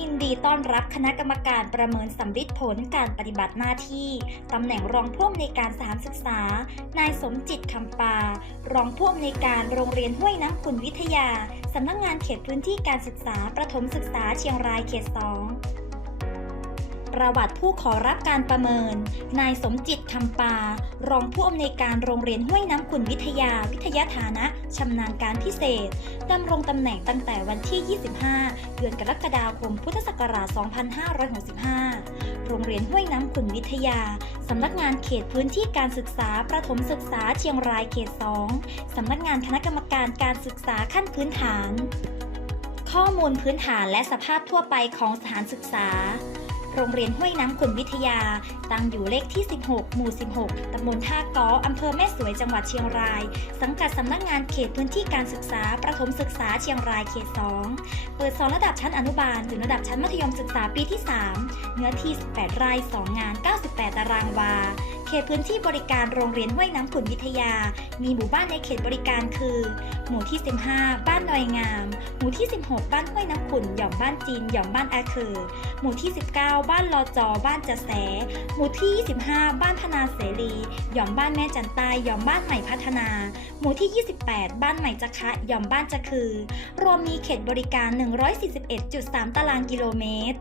ยินดีต้อนรับคณะกรรมการประเมินสำฤทธิผลการปฏิบัติหน้าที่ ตำแหน่งรองผู้อำนวยการสถานศึกษา นายสมจิตคำปา รองผู้อำนวยการโรงเรียนห้วยน้ำขุนวิทยา สำนักงานเขตพื้นที่การศึกษาประถมศึกษาเชียงรายเขตสอง ประวัติผู้ขอรับการประเมิน นายสมจิตคำปา รองผู้อำนวยการโรงเรียนห้วยน้ำขุนวิทยา วิทยาฐานะชำนาญการพิเศษดำรงตำแหน่งตั้งแต่วันที่ 25 เดือนกรกฎาคม พุทธศักราช 2565 โรงเรียนห้วยน้ำขุนวิทยาสำนักงานเขตพื้นที่การศึกษาประถมศึกษาเชียงรายเขต 2 สำนักงานคณะกรรมการการศึกษาขั้นพื้นฐาน ข้อมูลพื้นฐานและสภาพทั่วไปของสถานศึกษา โรงเรียนห้วยน้ำขุนวิทยา ตั้งอยู่เลขที่ 16 หมู่ 16 ตำบลท่าก้ออำเภอแม่สวยจังหวัดเชียงราย สังกัดสำนักงานเขตพื้นที่การศึกษา ประถมศึกษาเชียงรายเขต 2 เปิดสอนระดับชั้นอนุบาล ถึงระดับชั้นมัธยมศึกษาปีที่ 3 เนื้อที่ 18 ไร่ 2 งาน 98 ตารางวา ขตพื้นที่บริการโรงเรียนห้วยน้ำขุนวิทยา มีหมู่บ้านในเขตบริการคือ หมู่ที่ 15 บ้านดอยงาม หมู่ที่ 16 บ้านห้วยน้ำขุนหย่อมบ้านจีนหย่อมบ้านอาเคอหมู่ที่ 19 บ้านลอจอ บ้านจะแส หมู่ที่ 25 บ้านพนาเสรีหย่อมบ้านแม่จันใต้หย่อมบ้านใหม่พัฒนา หมู่ที่ 28 บ้านใหม่จะคะหย่อมบ้านจะคือ รวมมีเขตบริการ 141.3 ตารางกิโลเมตร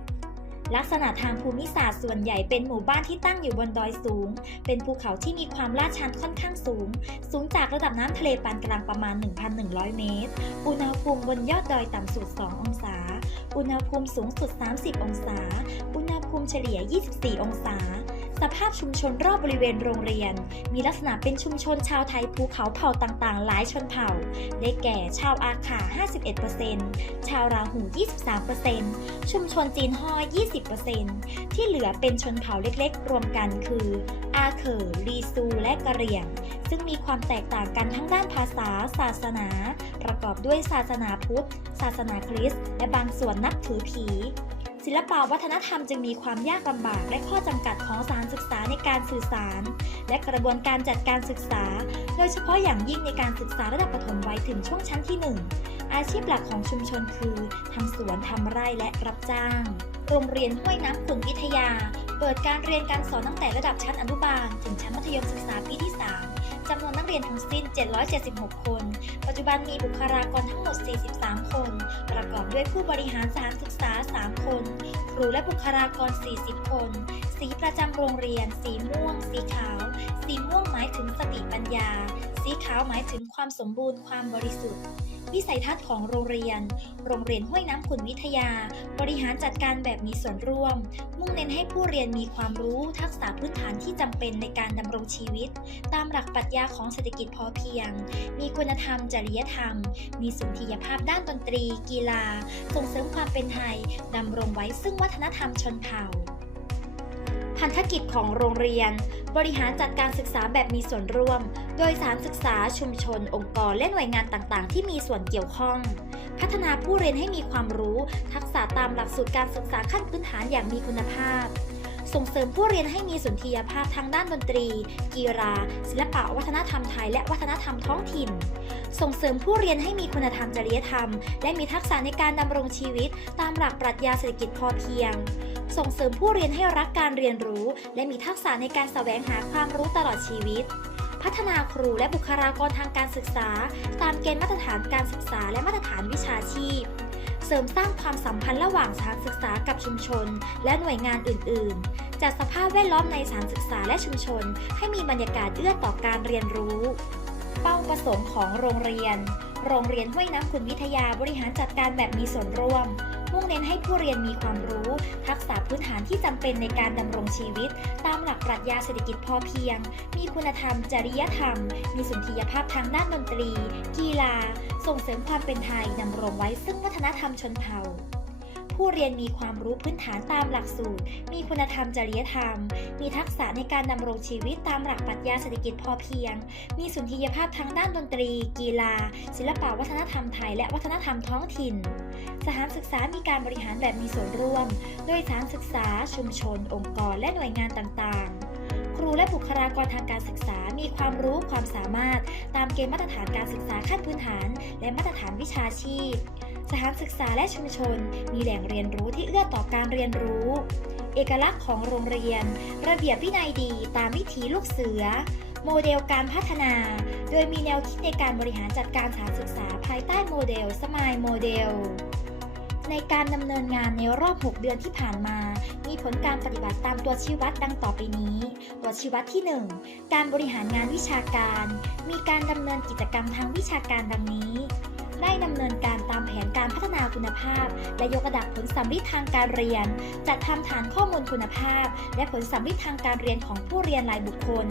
ลักษณะทางภูมิศาสตร์ส่วนใหญ่เป็นหมู่บ้านที่ตั้งอยู่บนดอยสูง เป็นภูเขาที่มีความลาดชันค่อนข้างสูง สูงจากระดับน้ำทะเลปานกลางประมาณ 1,100 เมตร อุณหภูมิบนยอดดอยต่ำสุด 2 องศา อุณหภูมิสูงสุด 30 องศา อุณหภูมิเฉลี่ย 24 องศา สภาพชุมชนรอบบริเวณโรงเรียน มีลักษณะเป็นชุมชนชาวไทยภูเขาเผ่าต่างๆ หลายชนเผ่า ได้แก่ชาวอาขา 51%ชาวราหู 23%ชุมชนจีนฮ้อ20%ที่เหลือเป็นชนเผ่าเล็กๆ รวมกันคือ อาเขอลีซูและกะเหรี่ยง ซึ่งมีความแตกต่างกันทั้งด้านภาษา ศาสนา ประกอบด้วยศาสนาพุทธ ศาสนาคริสต์และบางส่วนนับถือผี ศิลปวัฒนธรรมจึงมีความยากลำบากและข้อจำกัดของสารศึกษาในการสื่อสาร และกระบวนการจัดการศึกษา โดยเฉพาะอย่างยิ่งในการศึกษาระดับประถมวัยถึงช่วงชั้นที่ 1 อาชีพหลักของชุมชนคือทำสวนทำไร่และรับจ้าง โรงเรียนห้วยน้ำขุนวิทยา เปิดการเรียนการสอนตั้งแต่ระดับชั้นอนุบาล ถึงชั้นมัธยมศึกษาปีที่ 3 จำนวนนักเรียนทั้งสิ้น 776 คน ปัจจุบันมีบุคลากรทั้งหมด 43 คน ประกอบด้วยผู้บริหารสถานศึกษา 3 คน ครูและบุคลากร 40 คน สีประจำโรงเรียน สีม่วง สีขาว สีม่วงหมายถึงสติปัญญา สีขาวหมายถึงความสมบูรณ์ความบริสุทธิ์ วิสัยทัศน์ของโรงเรียน โรงเรียนห้วยน้ำขุนวิทยา บริหารจัดการแบบมีส่วนร่วม มุ่งเน้นให้ผู้เรียนมีความรู้ทักษะพื้นฐานที่จำเป็นในการดำรงชีวิต ตามหลักปรัชญาของเศรษฐกิจพอเพียง มีคุณธรรม จริยธรรม มีสุนทรียภาพด้านดนตรี กีฬา ส่งเสริมความเป็นไทยดำรงไว้ซึ่งวัฒนธรรมชนเผ่า พันธกิจของโรงเรียน บริหารจัดการศึกษาแบบมีส่วนร่วม โดยสารศึกษาชุมชน องค์กรและหน่วยงานต่างๆ ที่มีส่วนเกี่ยวข้อง พัฒนาผู้เรียนให้มีความรู้ ทักษะตามหลักสูตรการศึกษาขั้นพื้นฐานอย่างมีคุณภาพ ส่งเสริมผู้เรียนให้มีสุนทรียภาพทางด้านดนตรี กีฬาศิลปะวัฒนธรรมไทย และวัฒนธรรมท้องถิ่น ส่งเสริมผู้เรียนให้มีคุณธรรมจริยธรรม และมีทักษะในการดำรงชีวิต ตามหลักปรัชญาเศรษฐกิจพอเพียง ส่งเสริมผู้เรียนให้รักการเรียนรู้ และมีทักษะในการแสวงหาความรู้ตลอดชีวิต พัฒนาครูและบุคลากรทางการศึกษา ตามเกณฑ์มาตรฐานการศึกษาและมาตรฐานวิชาชีพ เสริมสร้างความสัมพันธ์ระหว่างสถานศึกษากับชุมชน และหน่วยงานอื่น ๆ จัดสภาพแวดล้อมในสถานศึกษาและชุมชน ให้มีบรรยากาศเอื้อต่อการเรียนรู้เป้าประสงค์ของโรงเรียน โรงเรียนห้วยน้ำขุนวิทยาบริหารจัดการแบบมีส่วนร่วม มุ่งเน้นให้ผู้เรียนมีความรู้ ทักษะพื้นฐานที่จำเป็นในการดำรงชีวิต ตามหลักปรัชญาเศรษฐกิจพอเพียง มีคุณธรรม จริยธรรม มีสุนทรียภาพทางด้านดนตรี กีฬา ส่งเสริมความเป็นไทยดำรงไว้ซึ่งวัฒนธรรมชนเผ่า ผู้เรียนมีความรู้พื้นฐานตามหลักสูตร มีคุณธรรมจริยธรรม มีทักษะในการดำรงชีวิตตามหลักปรัชญาเศรษฐกิจพอเพียง มีสุนทรียภาพทางด้านดนตรี กีฬา ศิลปะวัฒนธรรมไทย และวัฒนธรรมท้องถิ่น สถานศึกษามีการบริหารแบบมีส่วนร่วม โดยสถานศึกษา ชุมชน องค์กร และหน่วยงานต่างๆครูและบุคลากรทางการศึกษา มีความรู้ความสามารถ ตามเกณฑ์มาตรฐานการศึกษาขั้นพื้นฐาน และมาตรฐานวิชาชีพ สถานศึกษาและชุมชน มีแหล่งเรียนรู้ที่เอื้อต่อการเรียนรู้ เอกลักษณ์ของโรงเรียน ระเบียบวินัยดีตามวิถีลูกเสือ โมเดลการพัฒนา โดยมีแนวคิดในการบริหารจัดการสถานศึกษาภายใต้โมเดลสมายโมเดลในการดำเนินงานในรอบ 6 เดือนที่ผ่านมา มีผลการปฏิบัติตามตัวชี้วัดดังต่อไปนี้ ตัวชี้วัดที่ 1 การบริหารงานวิชาการ มีการดำเนินกิจกรรมทางวิชาการดังนี้ ได้ดำเนินการตามแผนการพัฒนาคุณภาพ และยกระดับผลสัมฤทธิ์ทางการเรียน จัดทำฐานข้อมูลคุณภาพ และผลสัมฤทธิ์ทางการเรียนของผู้เรียนรายบุคคล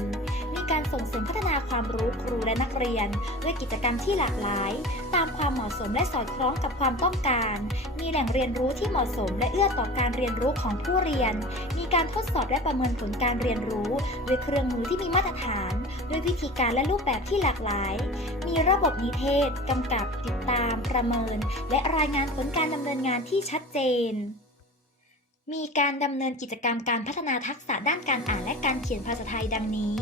มีการส่งเสริมพัฒนาความรู้ครูและนักเรียน ด้วยกิจกรรมที่หลากหลาย ตามความเหมาะสมและสอดคล้องกับความต้องการ มีแหล่งเรียนรู้ที่เหมาะสม และเอื้อต่อการเรียนรู้ของผู้เรียน มีการทดสอบและประเมินผลการเรียนรู้ด้วยเครื่องมือที่มีมาตรฐาน ด้วยวิธีการและรูปแบบที่หลากหลาย มีระบบนิเทศกำกับติดตามประเมิน และรายงานผลการดำเนินงานที่ชัดเจน มีการดำเนินกิจกรรมการพัฒนาทักษะด้านการอ่านและการเขียนภาษาไทยดังนี้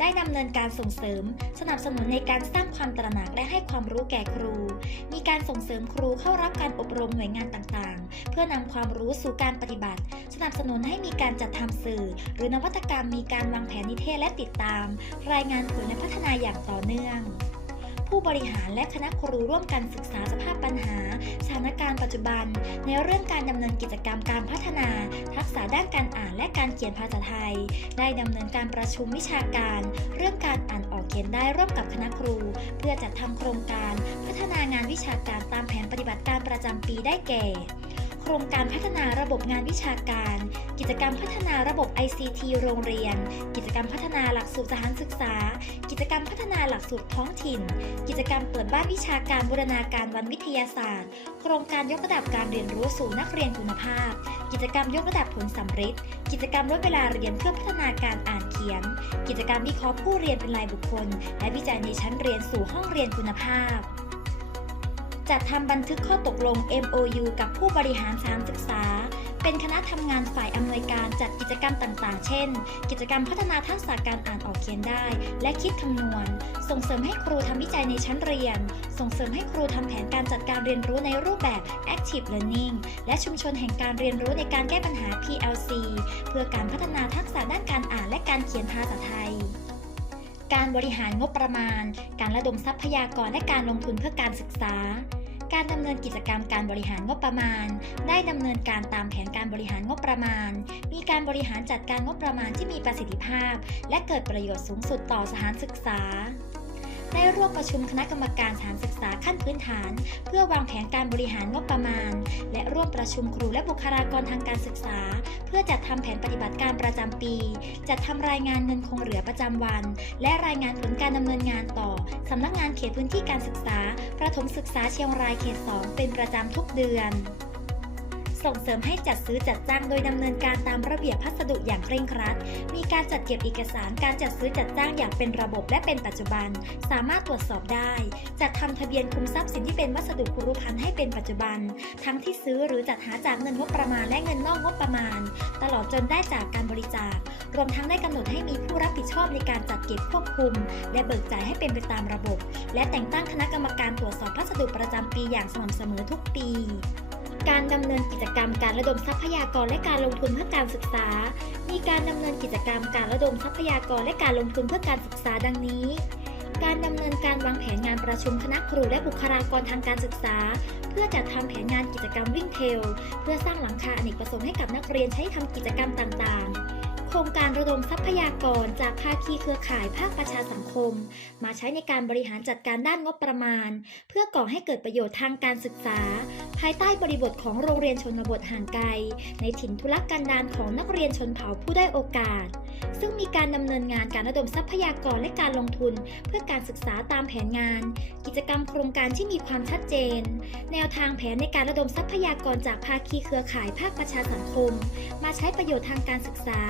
ได้ดำเนินการส่งเสริม สนับสนุนในการสร้างความตระหนักและให้ความรู้แก่ครู มีการส่งเสริมครูเข้ารับการอบรมหน่วยงานต่างๆ เพื่อนำความรู้สู่การปฏิบัติ สนับสนุนให้มีการจัดทำสื่อ หรือนวัตกรรมมีการวางแผนนิเทศและติดตาม รายงานผลและพัฒนาอย่างต่อเนื่อง ผู้บริหารและคณะครูร่วมกันศึกษาสภาพปัญหา สถานการณ์ปัจจุบัน ในเรื่องการดำเนินกิจกรรมการพัฒนา ทักษะด้านการอ่านและการเขียนภาษาไทย ได้ดำเนินการประชุมวิชาการ เรื่องการอ่านออกเขียนได้ร่วมกับคณะครู เพื่อจัดทำโครงการ พัฒนางานวิชาการตามแผนปฏิบัติการประจำปีได้แก่ ครงการพัฒนาระบบงานวิชาการ กิจกรรมพัฒนาระบบ ICT โรงเรียน กิจกรรมพัฒนาหลักสูตรสถานศึกษา กิจกรรมพัฒนาหลักสูตรท้องถิ่น กิจกรรมเปิดบ้านวิชาการบูรณาการวันวิทยาศาสตร์ โครงการยกระดับการเรียนรู้สู่นักเรียนคุณภาพ กิจกรรมยกระดับผลสัมฤทธิ์กิจกรรมลดเวลาเรียนเพื่อพัฒนาการอ่านเขียน กิจกรรมวิเคราะห์ผู้เรียนเป็นรายบุคคล และวิจัยในชั้นเรียนสู่ห้องเรียนคุณภาพ จัดทำบันทึกข้อตกลง MOU กับผู้บริหารสถานศึกษา เป็นคณะทำงานฝ่ายอำนวยการจัดกิจกรรมต่างๆ เช่น กิจกรรมพัฒนาทักษะการอ่านออกเขียนได้ และคิดคำนวณ ส่งเสริมให้ครูทำวิจัยในชั้นเรียน ส่งเสริมให้ครูทำแผนการจัดการเรียนรู้ในรูปแบบ Active Learning และชุมชนแห่งการเรียนรู้ในการแก้ปัญหา PLC เพื่อการพัฒนาทักษะด้านการอ่านและการเขียนภาษาไทย การบริหารงบประมาณ การระดมทรัพยากรและการลงทุนเพื่อการศึกษา การดำเนินกิจกรรมการบริหารงบประมาณ ได้ดำเนินการตามแผนการบริหารงบประมาณ มีการบริหารจัดการงบประมาณที่มีประสิทธิภาพ และเกิดประโยชน์สูงสุดต่อสถานศึกษา ได้ร่วมประชุมคณะกรรมการสถานศึกษาขั้นพื้นฐาน เพื่อวางแผนการบริหารงบประมาณ และร่วมประชุมครูและบุคลากรทางการศึกษา เพื่อจัดทำแผนปฏิบัติการประจำปี จัดทำรายงานเงินคงเหลือประจำวัน และรายงานผลการดำเนินงานต่อสำนักงานเขตพื้นที่การศึกษา ประถมศึกษาเชียงรายเขต 2 เป็นประจำทุกเดือน ส่งเสริมให้จัดซื้อจัดจ้างโดยดำเนินการตามระเบียบพัสดุอย่างเคร่งครัด มีการจัดเก็บเอกสารการจัดซื้อจัดจ้างอย่างเป็นระบบและเป็นปัจจุบัน สามารถตรวจสอบได้ จัดทำทะเบียนคุมทรัพย์สินที่เป็นวัสดุคุรุพันธ์ให้เป็นปัจจุบัน ทั้งที่ซื้อหรือจัดหาจากเงินงบประมาณและเงินนอกงบประมาณ ตลอดจนได้จากการบริจาค รวมทั้งได้กำหนดให้มีผู้รับผิดชอบในการจัดเก็บควบคุม และเบิกจ่ายให้เป็นไปตามระบบ และแต่งตั้งคณะกรรมการตรวจสอบพัสดุประจำปีอย่างสม่ำเสมอทุกปี การดำเนินกิจกรรมการระดมทรัพยากรและการลงทุนเพื่อการศึกษา มีการดำเนินกิจกรรมการระดมทรัพยากรและการลงทุนเพื่อการศึกษาดังนี้ การดำเนินการวางแผนงานประชุมคณะครูและบุคลากรทางการศึกษา เพื่อจัดทำแผนงานกิจกรรมวิ่งเทลเพื่อสร้างหลังคาอเนกประสงค์ให้กับนักเรียนใช้ทำกิจกรรมต่างๆ ครงการระดมทรัพยากรจากภาคีเครือข่ายภาคประชาสังคม มาใช้ในการบริหารจัดการด้านงบประมาณ เพื่อก่อให้เกิดประโยชน์ทางการศึกษา ภายใต้บริบทของโรงเรียนชนบทห่างไกล ในถิ่นทุรกันดารของนักเรียนชนเผ่าผู้ได้โอกาส ซึ่งมีการดำเนินงานการระดมทรัพยากรและการลงทุน เพื่อการศึกษาตามแผนงาน กิจกรรมโครงการที่มีความชัดเจน แนวทางแผนในการระดมทรัพยากรจากภาคีเครือข่ายภาคประชาสังคม มาใช้ประโยชน์ทางการศึกษา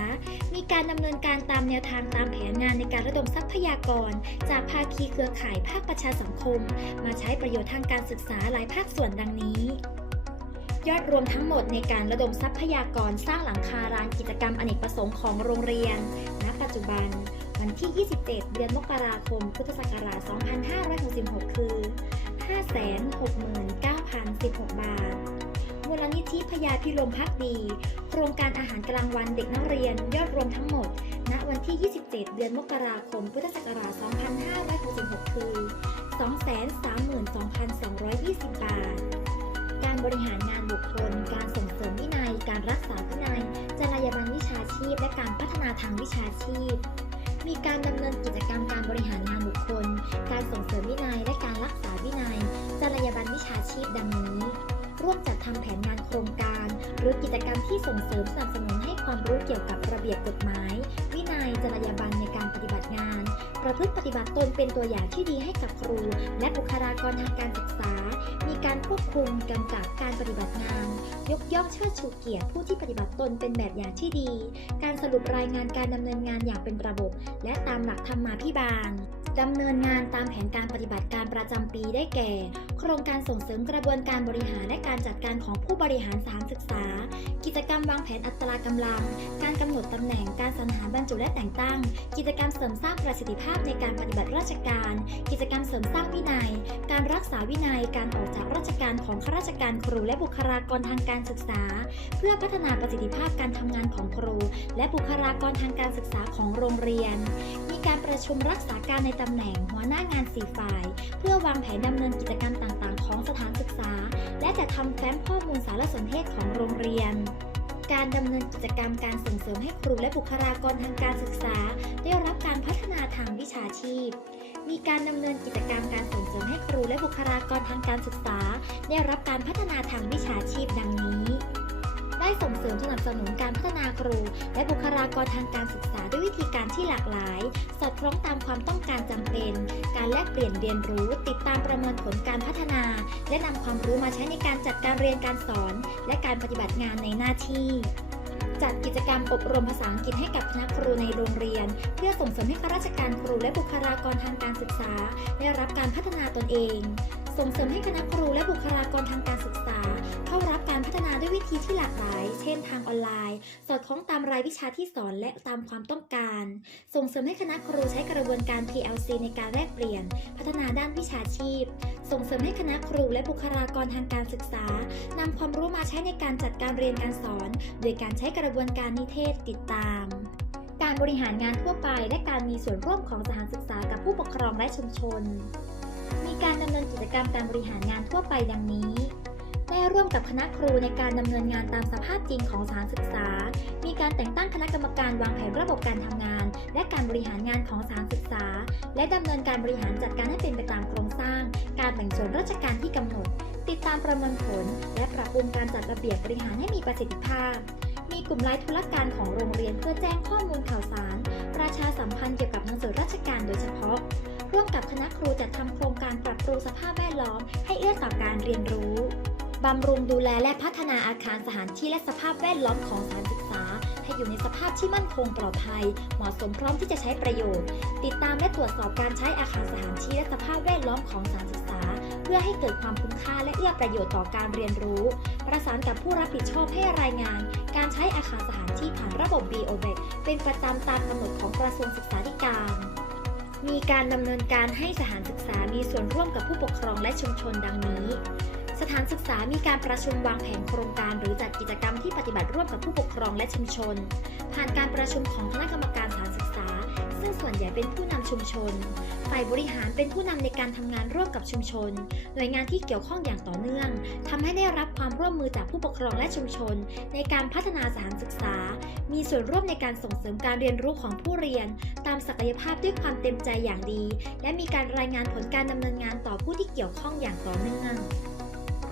มีการดำเนินการตามแนวทางตามแผนงานในการระดมทรัพยากร จากภาคีเครือข่ายภาคประชาสังคม มาใช้ประโยชน์ทางการศึกษาหลายภาคส่วนดังนี้ ยอดรวมทั้งหมดในการระดมทรัพยากรสร้างหลังคาลานกิจกรรมอเนกประสงค์ของโรงเรียน ณ ปัจจุบัน วันที่ 27 เดือนมกราคม พุทธศักราช 2566 คือ 569,016 บาท มูลนิธิพยาพิรมพักดี โครงการอาหารกลางวันเด็กนักเรียนยอดรวมทั้งหมด ณ วันที่ 27 เดือนมกราคม พุทธศักราช 2566 คือ 232,220 บาท บริหารงานบุคคล การส่งเสริมวินัย การรักษาวินัยจรรยาบรรณวิชาชีพ และการพัฒนาทางวิชาชีพ มีการดำเนินกิจกรรมการบริหารงานบุคคล การส่งเสริมวินัย และการรักษาวินัยจรรยาบรรณวิชาชีพดังนี้ ร่วมจัดทำแผนงานโครงการ หรือกิจกรรมที่ส่งเสริมสนับสนุนให้ความรู้เกี่ยวกับระเบียบกฎหมาย วินัยจรรยาบรรณในการปฏิบัติงาน ประพฤติปฏิบัติตนเป็นตัวอย่างที่ดีให้กับครู และบุคลากรทางการศึกษา มีการควบคุมกำกับการปฏิบัติงาน ยกย่องเชิดชูเกียรติผู้ที่ปฏิบัติตนเป็นแบบอย่างที่ดี การสรุปรายงานการดำเนินงานอย่างเป็นระบบ และตามหลักธรรมาภิบาล ดำเนินงานตามแผนการปฏิบัติการประจำปีได้แก่ โครงการส่งเสริมกระบวนการบริหารและการจัดการของผู้บริหารสถานศึกษา กิจกรรมวางแผนอัตรากำลัง การกำหนดตำแหน่งการสรรหาบรรจุและแต่งตั้ง กิจกรรมเสริมสร้างประสิทธิภาพในการปฏิบัติราชการ กิจกรรมเสริมสร้างวินัย การรักษาวินัย การออกจากราชการของข้าราชการครูและบุคลากรทางการศึกษา เพื่อพัฒนาประสิทธิภาพการทำงานของครู และบุคลากรทางการศึกษาของโรงเรียน มีการประชุมรักษาการในตำแหน่งหัวหน้างานสี่ฝ่าย เพื่อวางแผนดำเนินกิจกรรมต่างๆ ของสถานศึกษา และจะทำแฟ้มข้อมูลสารสนเทศของโรงเรียน การดำเนินกิจกรรมการส่งเสริมให้ครูและบุคลากรทางการศึกษา ได้รับการพัฒนาทางวิชาชีพ มีการดำเนินกิจกรรมการส่งเสริมให้ครูและบุคลากรทางการศึกษา ได้รับการพัฒนาทางวิชาชีพดังนี้ ได้ส่งเสริมสนับสนุนการพัฒนาครู และบุคลากรทางการศึกษาด้วยวิธีการที่หลากหลาย สอดคล้องตามความต้องการจำเป็น การแลกเปลี่ยนเรียนรู้ ติดตามประเมินผลการพัฒนา และนำความรู้มาใช้ในการจัดการเรียนการสอน และการปฏิบัติงานในหน้าที่จัดกิจกรรมอบรมภาษาอังกฤษให้กับคณะครูในโรงเรียน เพื่อส่งเสริมให้ข้าราชการครูและบุคลากรทางการศึกษา ได้รับการพัฒนาตนเอง ส่งเสริมให้คณะครูและบุคลากรทางการศึก ธีที่หลากหลาย เช่นทางออนไลน์ สอดคล้องตามรายวิชาที่สอนและตามความต้องการ ส่งเสริมให้คณะครูใช้กระบวนการ PLC ในการแลกเปลี่ยน พัฒนาด้านวิชาชีพ ส่งเสริมให้คณะครูและบุคลากรทางการศึกษานำความรู้มาใช้ในการจัดการเรียนการสอน โดยการใช้กระบวนการนิเทศติดตามการบริหารงานทั่วไปและการมีส่วนร่วมของสถานศึกษากับผู้ปกครองและชุมชน มีการดำเนินกิจกรรมการบริหารงานทั่วไปดังนี้ ได้ร่วมกับคณะครูในการดำเนินงานตามสภาพจริงของสถานศึกษา มีการแต่งตั้งคณะกรรมการวางแผนระบบการทำงาน และการบริหารงานของสถานศึกษา และดำเนินการบริหารจัดการให้เป็นไปตามโครงสร้าง การแบ่งส่วนราชการที่กำหนด ติดตามประเมินผล และปรับปรุงการจัดระเบียบบริหารให้มีประสิทธิภาพ มีกลุ่มไลน์ธุรการของโรงเรียนเพื่อแจ้งข้อมูลข่าวสาร ประชาสัมพันธ์เกี่ยวกับหนังสือราชการโดยเฉพาะ ร่วมกับคณะครูจัดทำโครงการปรับปรุงสภาพแวดล้อม ให้เอื้อต่อการเรียนรู้ บำรุงดูแลและพัฒนาอาคารสถานที่และสภาพแวดล้อมของสถานศึกษา ให้อยู่ในสภาพที่มั่นคงปลอดภัย เหมาะสมพร้อมที่จะใช้ประโยชน์ ติดตามและตรวจสอบการใช้อาคารสถานที่และสภาพแวดล้อมของสถานศึกษา เพื่อให้เกิดความคุ้มค่าและเอื้อประโยชน์ต่อการเรียนรู้ ประสานกับผู้รับผิดชอบให้รายงาน การใช้อาคารสถานที่ผ่านระบบ BOBEC เป็นประจำตามกำหนดของกระทรวงศึกษาธิการมีการดำเนินการให้สถานศึกษามีส่วนร่วมกับผู้ปกครองและชุมชนดังนี้ สถานศึกษามีการประชุมวางแผนโครงการ หรือจัดกิจกรรมที่ปฏิบัติร่วมกับผู้ปกครองและชุมชน ผ่านการประชุมของคณะกรรมการสถานศึกษา ซึ่งส่วนใหญ่เป็นผู้นำชุมชน ฝ่ายบริหารเป็นผู้นำในการทำงานร่วมกับชุมชน หน่วยงานที่เกี่ยวข้องอย่างต่อเนื่องทำให้ได้รับความร่วมมือจากผู้ปกครองและชุมชน ในการพัฒนาสถานศึกษา มีส่วนร่วมในการส่งเสริมการเรียนรู้ของผู้เรียน ตามศักยภาพด้วยความเต็มใจอย่างดี และมีการรายงานผลการดำเนินงานต่อผู้ที่เกี่ยวข้องอย่างต่อเนื่อง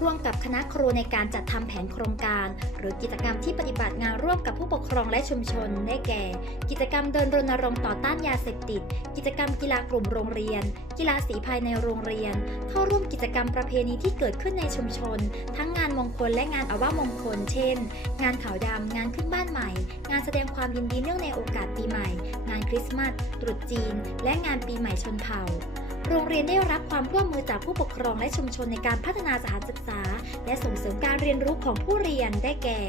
ร่วมกับคณะครูในการจัดทำแผนโครงการ หรือกิจกรรมที่ปฏิบัติงานร่วมกับผู้ปกครองและชุมชน ได้แก่ กิจกรรมเดินรณรงค์ต่อต้านยาเสพติด กิจกรรมกีฬากลุ่มโรงเรียน กีฬาสีภายในโรงเรียน เข้าร่วมกิจกรรมประเพณีที่เกิดขึ้นในชุมชน ทั้งงานมงคลและงานอาวามงคล เช่น งานขาวดำงานขึ้นบ้านใหม่ งานแสดงความยินดีเนื่องในโอกาสปีใหม่ งานคริสต์มาสตรุษจีน และงานปีใหม่ชนเผ่า โรงเรียนได้รับความร่วมมือจากผู้ปกครองและชุมชนในการพัฒนาสถานศึกษา และส่งเสริมการเรียนรู้ของผู้เรียนได้แก่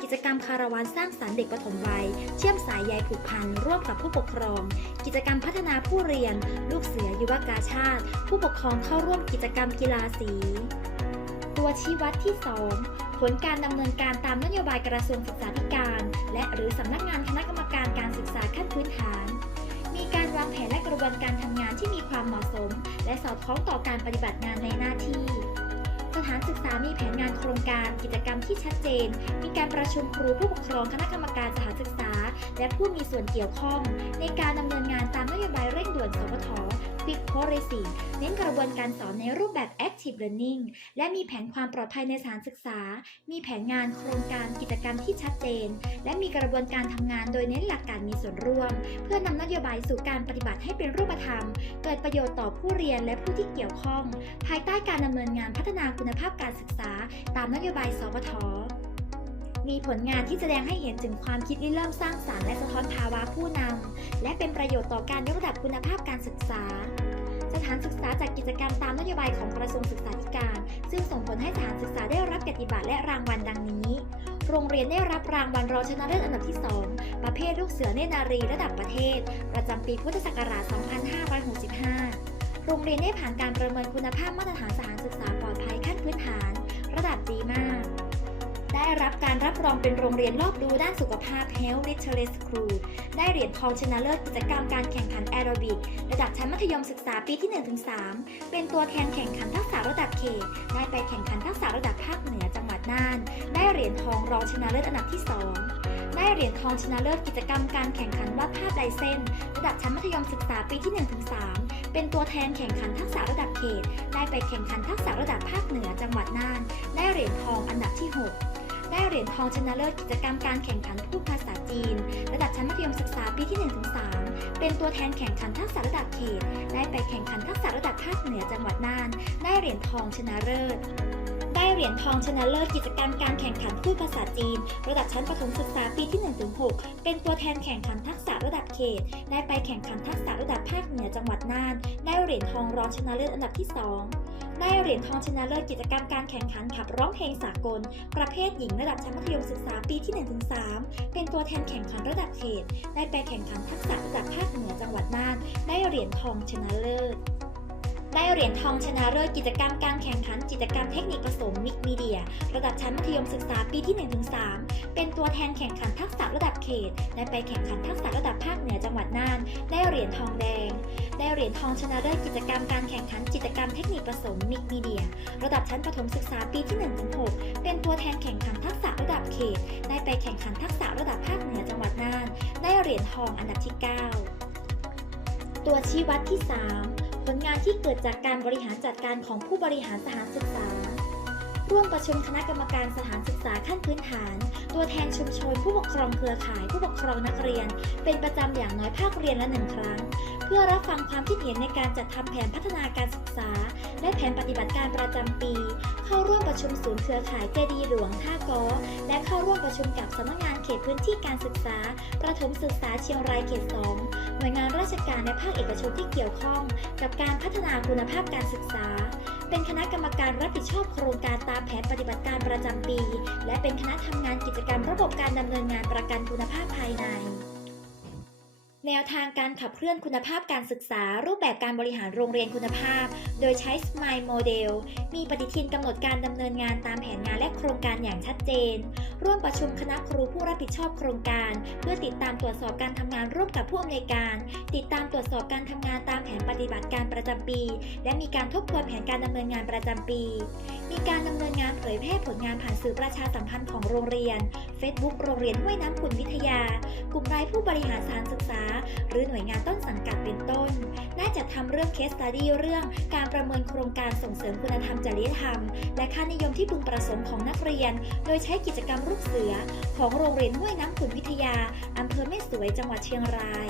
กิจกรรมคาราวานสร้างสรรค์เด็กปฐมวัย เชื่อมสายใยผูกพันร่วมกับผู้ปกครอง กิจกรรมพัฒนาผู้เรียน ลูกเสือยุวกาชาติ ผู้ปกครองเข้าร่วมกิจกรรมกีฬาสีตัวชี้วัดที่ 2 ผลการดำเนินการตามนโยบายกระทรวงศึกษาธิการ และหรือสำนักงานคณะกรรมการการศึกษาขั้นพื้นฐาน มีการวางแผนและกระบวนการทำงานที่มีความเหมาะสม และสอดคล้องต่อการปฏิบัติงานในหน้าที่ สถานศึกษามีแผนงานโครงการกิจกรรมที่ชัดเจน มีการประชุมครูผู้ปกครองคณะกรรมการสถานศึกษา และผู้มีส่วนเกี่ยวข้อง ในการดำเนินงานตามนโยบายเร่งด่วนสพท Quick Policy เน้นกระบวนการสอนในรูปแบบ Active Learning และมีแผนความปลอดภัยในสถานศึกษา มีแผนงานโครงการกิจกรรมที่ชัดเจน และมีกระบวนการทำงานโดยเน้นหลักการมีส่วนร่วม เพื่อนำนโยบายสู่การปฏิบัติให้เป็นรูปธรรม เกิดประโยชน์ต่อผู้เรียนและผู้ที่เกี่ยวข้อง ภายใต้การดำเนินงานพัฒนาคุณภาพการศึกษา ตามนโยบายสพท มีผลงานที่แสดงให้เห็นถึงความคิดริเริ่มสร้างสรรค์และสะท้อนภาวะผู้นำ และเป็นประโยชน์ต่อการยกระดับคุณภาพการศึกษา สถานศึกษาจัดกิจกรรมตามนโยบายของกระทรวงศึกษาธิการ ซึ่งส่งผลให้สถานศึกษาได้รับเกียรติบัตรและรางวัลดังนี้ โรงเรียนได้รับรางวัลรองชนะเลิศอันดับที่ 2 ประเภทลูกเสือเนนารีระดับประเทศ ประจำปีพุทธศักราช 2565โรงเรียนได้ผ่านการประเมินคุณภาพมาตรฐานสถานศึกษาปลอดภัยขั้นพื้นฐาน ระดับดีมาก ได้รับการรับรองเป็นโรงเรียนรอบรู้ด้านสุขภาพ Health Literacy School ได้เหรียญทองชนะเลิศกิจกรรมการแข่งขันแอโรบิกระดับชั้นมัธยมศึกษาปีที่ 1-3 เป็นตัวแทนแข่งขันทักษะระดับเขต ได้ไปแข่งขันทักษะระดับภาคเหนือจังหวัดน่าน ได้เหรียญทองรองชนะเลิศอันดับที่ 2ได้เหรียญทองชนะเลิศกิจกรรมการแข่งขันวาดภาพลายเส้น ระดับชั้นมัธยมศึกษาปีที่ 1-3 เป็นตัวแทนแข่งขันทักษะระดับเขต ได้ไปแข่งขันทักษะระดับภาคเหนือจังหวัดน่าน ได้เหรียญทองอันดับที่ 6 ได้เหรียญทองชนะเลิศกิจกรรมการแข่งขันพูดภาษาจีน ระดับชั้นมัธยมศึกษาปีที่ 1-3 เป็นตัวแทนแข่งขันทักษะระดับเขต ได้ไปแข่งขันทักษะระดับภาคเหนือจังหวัดน่าน ได้เหรียญทองชนะเลิศ เหรียญทองชนะเลิศกิจกรรมการแข่งขันพูดภาษาจีน ระดับชั้นประถมศึกษาปีที่ 1-6 เป็นตัวแทนแข่งขันทักษะระดับเขต ได้ไปแข่งขันทักษะระดับภาคเหนือจังหวัดน่าน ได้เหรียญทองรองชนะเลิศอันดับที่ 2 ได้เหรียญทองชนะเลิศกิจกรรมการแข่งขันขับร้องเพลงสากล ประเภทหญิงระดับชั้นมัธยมศึกษาปีที่ 1-3 เป็นตัวแทนแข่งขันระดับเขต ได้ไปแข่งขันทักษะระดับภาคเหนือจังหวัดน่าน ได้เหรียญทองชนะเลิศ ได้เหรียญทองชนะเลิศกิจกรรมการแข่งขันกิจกรรมเทคนิคผสมมิกมีเดีย ระดับชั้นมัธยมศึกษาปีที่ 1-3 เป็นตัวแทนแข่งขันทักษะระดับเขตได้ไปแข่งขันทักษะระดับภาคเหนือจังหวัดน่าน ได้เหรียญทองแดง ได้เหรียญทองชนะเลิศกิจกรรมการแข่งขันกิจกรรมเทคนิคผสมมิกมีเดีย ระดับชั้นประถมศึกษาปีที่ 1-6 เป็นตัวแทนแข่งขันทักษะระดับเขต ได้ไปแข่งขันทักษะระดับภาคเหนือจังหวัดน่าน ได้เหรียญทองอันดับที่ 9 ตัวชี้วัดที่ 3 ผลงานที่เกิดจากการบริหารจัดการของผู้บริหารสถานศึกษา ร่วมประชุมคณะกรรมการสถานศึกษาขั้นพื้นฐาน ตัวแทนชุมชนผู้ปกครองเครือข่าย ผู้ปกครองนักเรียน เป็นประจำอย่างน้อยภาคเรียนละหนึ่งครั้ง เพื่อรับฟังความคิดเห็นในการจัดทำแผนพัฒนาการศึกษา และแผนปฏิบัติการประจำปี เข้าร่วมประชุมศูนย์เครือข่ายเจดีหลวงท่ากอและเข้าร่วมประชุมกับสำนักงานเขตพื้นที่การศึกษา ประถมศึกษาเชียงรายเขต 2 หน่วยงานราชการและภาคเอกชนที่เกี่ยวข้อง กับการพัฒนาคุณภาพการศึกษา เป็นคณะกรรมการรับผิดชอบโครงการตามแผนปฏิบัติการประจำปี และเป็นคณะทำงานกิจกรรมระบบการดำเนินงานประกันคุณภาพภายใน แนวทางการขับเคลื่อนคุณภาพการศึกษา รูปแบบการบริหารโรงเรียนคุณภาพ โดยใช้ SMILE Model มีปฏิทินกำหนดการดำเนินงานตามแผนงานและโครงการอย่างชัดเจน ร่วมประชุมคณะครูผู้รับผิดชอบโครงการ เพื่อติดตามตรวจสอบการทำงานร่วมกับผู้อำนวยการ ติดตามตรวจสอบการทำงานตามแผนปฏิบัติการประจำปี และมีการทบทวนแผนการดำเนินงานประจำปี มีการดำเนินงานเผยแพร่ผลงานผ่านสื่อประชาสัมพันธ์ของโรงเรียน Facebook โรงเรียนห้วยน้ำขุนวิทยา กลุ่มรายผู้บริหารสถานศึกษาหรือหน่วยงานต้นสังกัดเป็นต้น น่าจะทำเรื่องเคสศาดีเรื่องการประเมินโครงการส่งเสริมคุณธรรมจริยธรรม และค่านิยมที่พึงประสงค์ของนักเรียน โดยใช้กิจกรรมรูปเสือ ของโรงเรียนห้วยน้ำขุนวิทยาอำเภอแม่สวยจังหวัดเชียงราย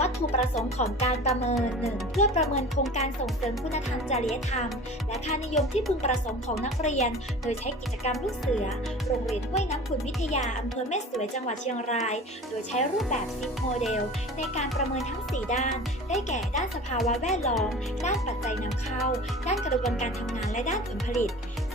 วัตถุประสงค์ของการประเมิน 1. เพื่อประเมินโครงการส่งเสริมคุณธรรมจริยธรรม และค่านิยมที่พึงประสงค์ของนักเรียน โดยใช้กิจกรรมลูกเสือ โรงเรียนห้วยน้ำขุนวิทยาอำเภอแม่สวยจังหวัดเชียงราย โดยใช้รูปแบบซิปโมเดล ในการประเมินทั้ง 4 ด้าน ได้แก่ด้านสภาวะแวดล้อม ด้านปัจจัยนำเข้า ด้านกระบวนการทำงานและด้านผลผลิต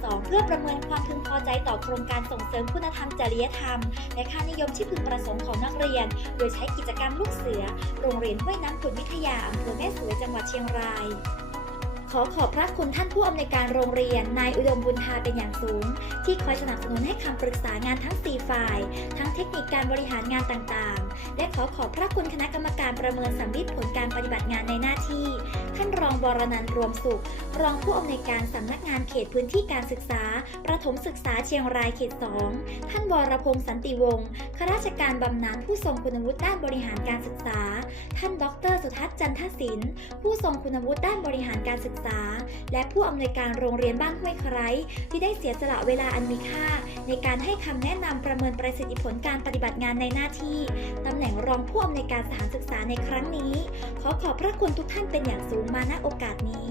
2. เพื่อประเมินความพึงพอใจต่อโครงการส่งเสริมคุณธรรมจริยธรรม และค่านิยมที่พึงประสงค์ของนักเรียน โดยใช้กิจกรรมลูกเสือ โรงเรียนห้วยน้ำขุนวิทยาอำเภอแม่สวยจังหวัดเชียงรายขอขอบพระคุณท่านผู้อำนวยการโรงเรียน นายอุดมบุญทาเป็นอย่างสูง ที่คอยสนับสนุนให้คำปรึกษางานทั้ง 4 ฝ่าย ทั้งเทคนิคการบริหารงานต่างๆ และขอขอบพระคุณคณะกรรมการประเมินสัมมิตผลการปฏิบัติงานในหน้าที่ ท่านรองบรนันท์รวมสุข รองผู้อำนวยการสำนักงานเขตพื้นที่การศึกษา ประถมศึกษาเชียงรายเขต 2 ท่านวรพงษ์สันติวงศ์ข้าราชการบำนาญผู้ทรงคุณวุฒิด้านบริหารการศึกษา ท่านดร สุทัศน์จันทศิลป์ผู้ทรงคุณวุฒิด้านบริหารการศึกษา และผู้อำนวยการโรงเรียนบ้านห้วยไคร้ที่ได้เสียสละเวลาอันมีค่า ในการให้คำแนะนำประเมินประสิทธิผลการปฏิบัติงานในหน้าที่ตำแหน่งรองผู้อำนวยการสถานศึกษาในครั้งนี้ ขอขอบพระคุณทุกท่านเป็นอย่างสูงมาณโอกาสนี้